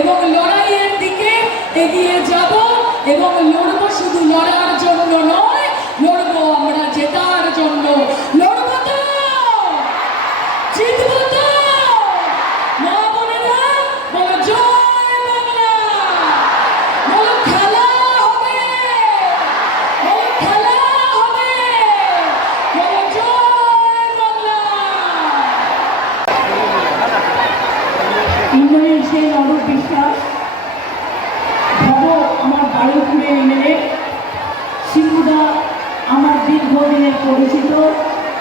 এবং লড়াইয়ের দিকে এগিয়ে যাব এবং লড়বো শুধু লড়ার জন্য নয়। বিশ্বাস ভব আমার বাড়িপুরে এমএলএ সিন্ধুদা আমার দীর্ঘদিনের পরিচিত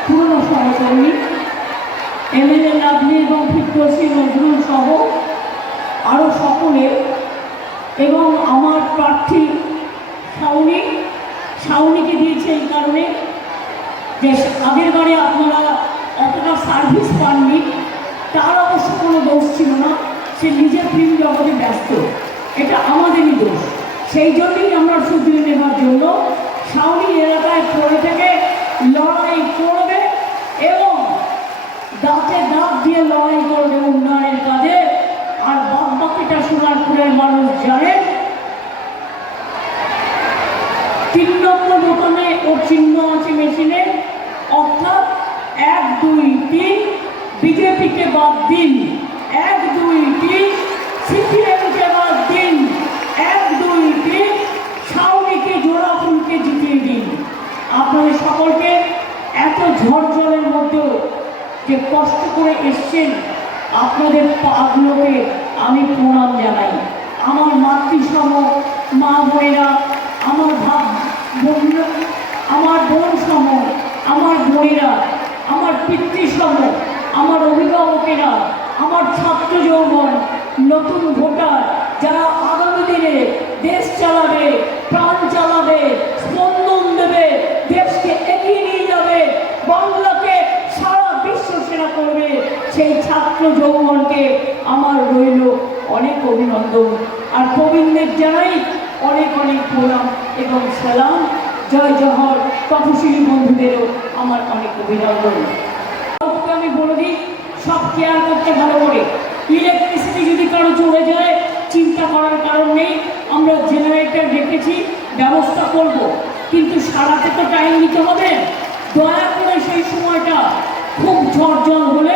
পুরনো সহকর্মী এমএলএ লাভলি এবং ফিরদোসী নজরুল সহ আরও সকলে এবং আমার প্রার্থী শাউনি শাউনিকে দিয়েছে এই কারণে যে আগের বারে আপনারা অতটা সার্ভিস পাননি তার অবশ্য কোনো দোষ ছিল না। সে নিজের ফিল্ম জগতে ব্যস্ত। এটা আমাদেরই দোষ। সেই জন্যই আমরা শুধরে নেবার জন্য সাউনি এলাকায় পড়ে থেকে লড়াই করবে এবং দাঁতে দাঁত দিয়ে লড়াই করবে উন্নয়নের কাজে। আর বাদ বাকিটা সোনারপুরের মানুষ জানে, তিন নম্বর দোকানে ওর চিহ্ন আছে মেশিনে। অর্থাৎ এক, দুই, তিন, বিজেপিকে বাদ দিন এক দুই তিন সিপিএমকে বাদ দিন এক দুই তিন সাউনিকে জোড়া ফুলকে জিতিয়ে দিন আপনাদের সকলকে এত ঝড় জলের মধ্যেও যে কষ্ট করে এসছেন, আপনাদের পাগুলোকে আমি প্রণাম জানাই। আমার মাতৃসম মা বোনেরা, আমার ভাব বোনরা আমার বোন সম আমার বোনেরা, আমার পিতৃসম, আমার অভিভাবকেরা, আমার ছাত্র যৌবন, নতুন ভোটার যারা আগামী দিনে দেশ চালাবে প্রাণ চালাবে স্পন্দন দেবে দেশকে এগিয়ে নিয়ে যাবে বাংলাকে সারা বিশ্ব সেরা করবে সেই ছাত্র যৌবনকে আমার রইল অনেক অভিনন্দন। আর প্রবীণদের জানাই অনেক অনেক প্রণাম এবং সালাম। জয় জহর, তপশিলী বন্ধুদেরও আমার অনেক অভিনন্দন। আমি বলে দিই, সব কেয়ার করতে ভালো করে। ইলেকট্রিসিটি যদি কারও চলে যায়, চিন্তা করার কারণ নেই। আমরা জেনারেটর রেখেছি, ব্যবস্থা করব। কিন্তু সারাতে তো টাইম নিতে হবে। দয়া করে সেই সময়টা খুব ঝড় হলে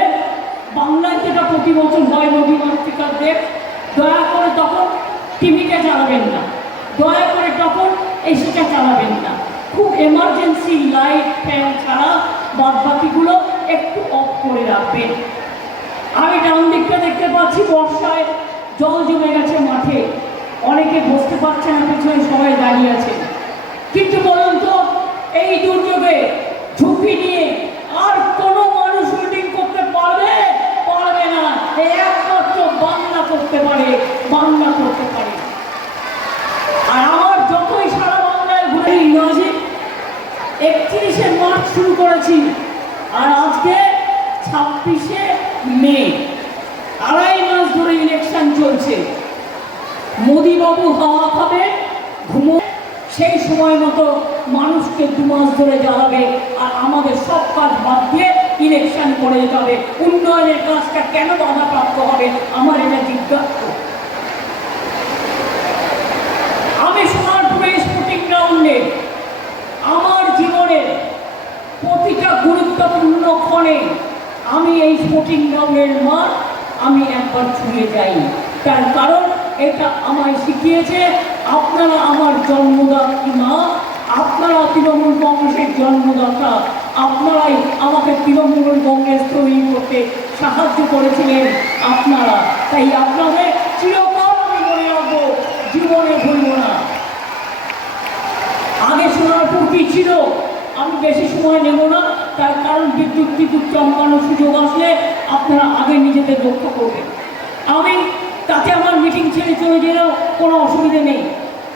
বাংলায় যেটা প্রতি বছর হয় নদীমাতৃকাদের দয়া করে তখন টিভিটা চালাবেন না। দয়া করে তখন এসিটা চালাবেন না। খুব এমার্জেন্সি লাইট ফ্যান ছাড়া বাদ বাকিগুলো একটু অফ করে রাখবেন। আমি ডান দিকটা দেখতে পাচ্ছি বর্ষায়, জল জমে গেছে মাঠে। অনেকে বসতে পারছে না, পেছনে সবাই দাঁড়িয়ে আছে। কিন্তু বলুন তো, এই দুর্যোগে ঝুঁকি নিয়ে আর কোনো মানুষ মিটিং করতে পারবে পারবে না এই একমাত্র বাংলা করতে পারে বাংলা করতে পারে আর আমার যতই সারা বাংলায় ঘুরে ইংরাজি একত্রিশে মার্চ শুরু করেছি আর আজকে ছাব্বিশে মে আড়াই মাস ধরে ইলেকশন চলছে মোদিবাবু হাওয়া খাবে ঘুমো সেই সময় মতো মানুষকে দু মাস ধরে জ্বালাবে আর আমাদের সব কাজ বাদ দিয়ে ইলেকশন করে যেতে হবে উন্নয়নের কাজটা কেন বাধাপ্রাপ্ত হবে? আমার এটা জিজ্ঞাসা। আমি সোনারপুরে স্পোর্টিং গ্রাউন্ডে আমার জীবনের প্রতিটা গুরুত্বপূর্ণ ক্ষণে আমি এই স্পোর্টিং গ্রাউন্ডের মাঠ আমি একবার ছুঁয়ে যাই। তার কারণ এটা আমায় শিখিয়েছে আপনারা আমার জন্মদাত্রী মা, আপনারা তৃণমূল কংগ্রেসের জন্মদাতা, আপনারাই আমাকে তৃণমূল কংগ্রেস তৈরি করতে সাহায্য করেছিলেন আপনারা। তাই আপনাদের চিরকাল আমি মনে রাখব, জীবনে ভুলব না। আগে সোনারপুর কি ছিল, আমি বেশি সময় নেব না, তার কারণ বিদ্যুৎ বিদ্যুৎ চমকানোর সুযোগ আসলে আপনারা আগে নিজেদের রক্ষা করবেন। আমার মিটিং ছেড়ে চলে গেলেও কোনো অসুবিধে নেই।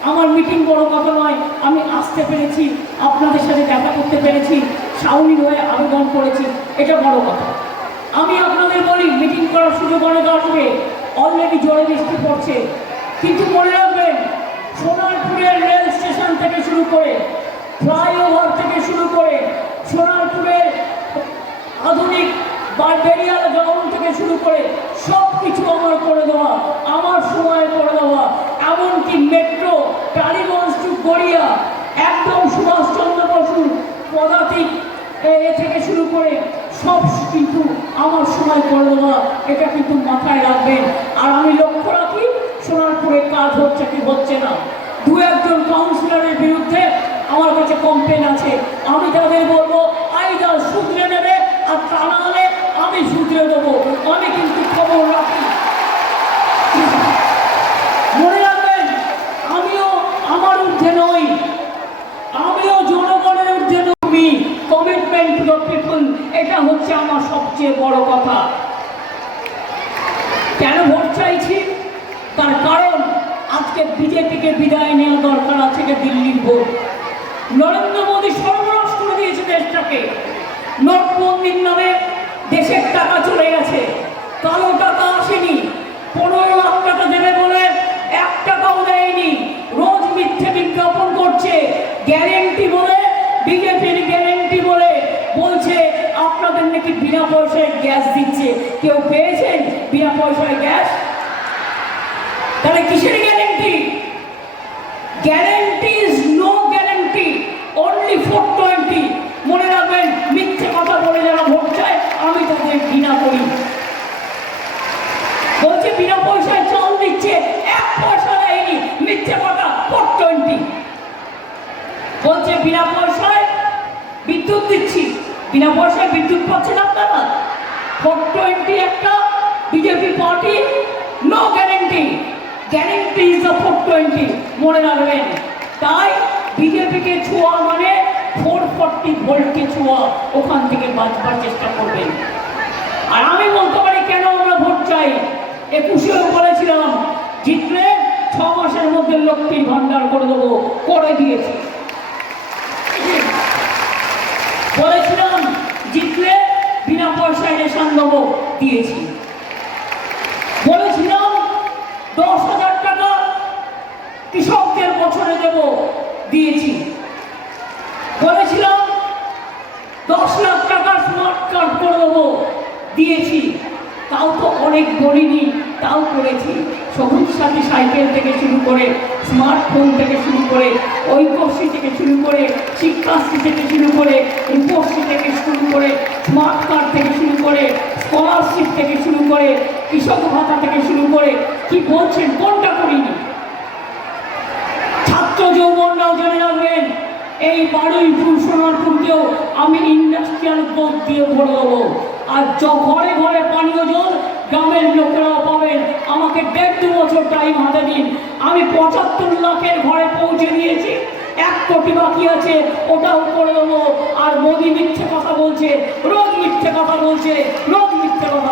আমার মিটিং বড় কথা নয়, আমি আসতে পেরেছি, আপনাদের সাথে দেখা করতে পেরেছি সাউনি হয়ে আবেদন করেছি, এটা বড় কথা। আমি আপনাদের বলি মিটিং করার সুযোগ অনেক আসবে অলরেডি জোরে বৃষ্টি পড়ছে। কিন্তু মনে রাখবেন, সোনারপুরের রেল স্টেশন থেকে শুরু করে, ফ্লাইওভার থেকে শুরু করে, সোনারপুরের আধুনিক বারবেরিয়াল থেকে শুরু করে সব কিছু আমার করে দেওয়া, আমার সময় করে দেওয়া। এমনকি মেট্রো টালিগঞ্জ টু গড়িয়া, একদম সুভাষচন্দ্র বসুর পদাতিক এ থেকে শুরু করে সব কিন্তু আমার সময় করে দেওয়া, এটা কিন্তু মাথায় রাখবেন। আর আমি লক্ষ্য রাখি, সোনারপুরে কাজ হচ্ছে কি হচ্ছে না। দু একজন কাউন্সিলরের বিরুদ্ধে আমার কাছে কমপ্লেন আছে। আমি তাদের বলব আইদার শুধরে নেবে আর তা না হলে আমি শুধরে দেবো আমি কিন্তু খবর রাখি মনে রাখবেন আমিও আমার ঊর্ধ্বে নই আমিও জনগণের ঊর্ধ্বে নই কমিটমেন্ট টু দ্য পিপল এটা হচ্ছে আমার সবচেয়ে বড় কথা। কেন ভোট চাইছি? তার কারণ আজকে বিজেপিকে বিদায় নেওয়া দরকার আছে দিল্লির ভোট। নরেন্দ্র মোদী সর্বনাশ করে দিয়েছে দেশটাকে। নোটবন্দির নামে দেশের টাকা চলে গেছে। কালো টাকা আসেনি। পনেরো লাখ টাকা দেবে বলে এক টাকাও দেয়নি। রোজ মিথ্যে বিজ্ঞাপন করছে। গ্যারেন্টি বলে কেউ পেয়েছেন? বিনা পয়সায় গ্যাস? তাহলে কিসের guarantee guarantee is no guarantee only four twenty মনে রাখবেন, মিথ্যে কথা বলে যারা ভোট চায়, আমি তাদের ঘৃণা করি। বলছে বিনা পয়সায় চাল দিচ্ছে, এক পয়সা দেয়নি, মিথ্যে কথা ফোর টোয়েন্টি বলছে বিনা পয়সায় বিদ্যুৎ দিচ্ছি, বিনা পয়সায় বিদ্যুৎ পাচ্ছে আপনারা টোয়েন্টি একটা BJP party no guarantee guarantee is a four twenty মনে রাখবেন। তাই বিজেপিকে ছোঁয়া মানে ফোর ফর্টি ভোল্টকে ছোঁয়া, ওখান থেকে বাঁচবার চেষ্টা করবেন। আর আমি বলতে পারি কেন আমরা ভোট চাই? একুশেও বলেছিলাম, জিতলে ছ মাসের মধ্যে লক্ষ্মীর ভান্ডার করে দেবো, করে দিয়েছি। বলেছিলাম রেশন দেবো দিয়েছি। বলেছিলাম দশ হাজার টাকা কৃষকদের বছরে দেব, দিয়েছি। বলেছিলাম দশ লাখ টাকা স্মার্ট কার্ড করে দেবো, দিয়েছি। তাও তো অনেক বলিনি, তাও করেছি। সবুজ সাথী সাইকেল থেকে শুরু করে স্মার্টফোন থেকে শুরু করে, ঐক্যশ্রী থেকে শুরু করে, শিক্ষাশ্রী থেকে শুরু করে রূপশ্রী থেকে শুরু করে স্মার্ট কার্ড স্কলারশিপ থেকে শুরু করে, কৃষক ভাতা থেকে শুরু করে, কি বলছেন, কোনটা করিনি? ছাত্র যৌবনরাও জেনে রাখবেন, এই বারুইপুর সোনারপুরকেও আমি ইন্ডাস্ট্রিয়াল গ্রোথ দিয়ে ভরে দেবো। আর ঘরে ঘরে পানীয় জল, গ্রামের লোকেরাও পাবেন। আমাকে দেড় দু বছর টাইম হাতে দিন। আমি পঁচাত্তর লাখের ঘরে পৌঁছে দিয়েছি। এক কোটি বাকি আছে, ওটাও করে দেবো। আর মোদি মিথ্যে কথা বলছে রোজ মিথ্যে কথা বলছে রোজ মিথ্যে কথা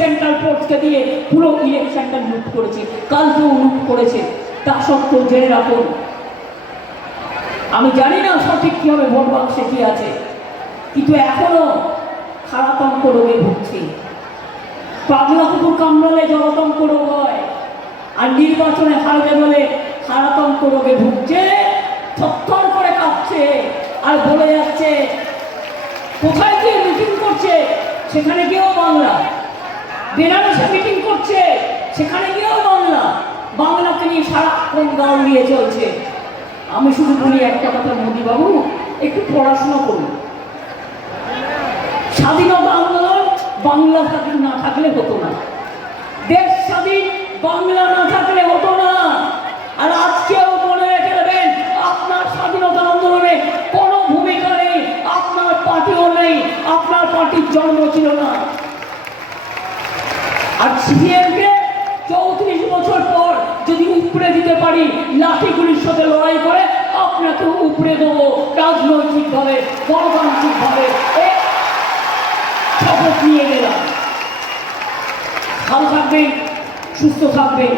সেন্ট্রাল দিয়ে পুরো ইলেকশনটা লুট করেছে, কালকেও লুট করেছে। তা সত্ত্বেও জেনে রাখুন, আমি জানি না সঠিক কি হবে ভোট বাক্সে কি আছে, কিন্তু এখনও খারাতঙ্ক রোগে ভুগছি। পাগলা কুকুর কামড়ালে জলতঙ্ক রোগ হয়, আর নির্বাচনে হারবে বলে খারাতঙ্ক রোগে ভুগছে থরথর করে কাঁপছে, আর বলে যাচ্ছে, কোথায় সেখানে গিয়েও বাংলা। বেনারসে মিটিং করছে, সেখানে গিয়েও বাংলা। বাংলাকে নিয়ে সারাক্ষণ গান দিয়ে চলছে। আমি শুধু বলি একটা কথা মোদী বাবু একটু পড়াশোনা করুন। স্বাধীনতা আন্দোলন বাংলা না থাকলে হতো না। দেশ স্বাধীন, বাংলা না থাকলে হতো না আর আজকেও মনে রেখে দেবেন আপনার স্বাধীনতা আন্দোলনে কোনো ভূমিকা নেই আপনার পার্টিও নেই আপনার পার্টির জন্ম ছিল না আর সিপিএমকে চৌত্রিশ বছর পর যদি উপড়ে দিতে পারি, লাঠিগুলির সাথে লড়াই করে আপনাকে উপড়ে দেবো রাজনৈতিকভাবে গণতান্ত্রিকভাবে শপথ নিয়ে গেলাম ভালো থাকবেন, সুস্থ থাকবেন।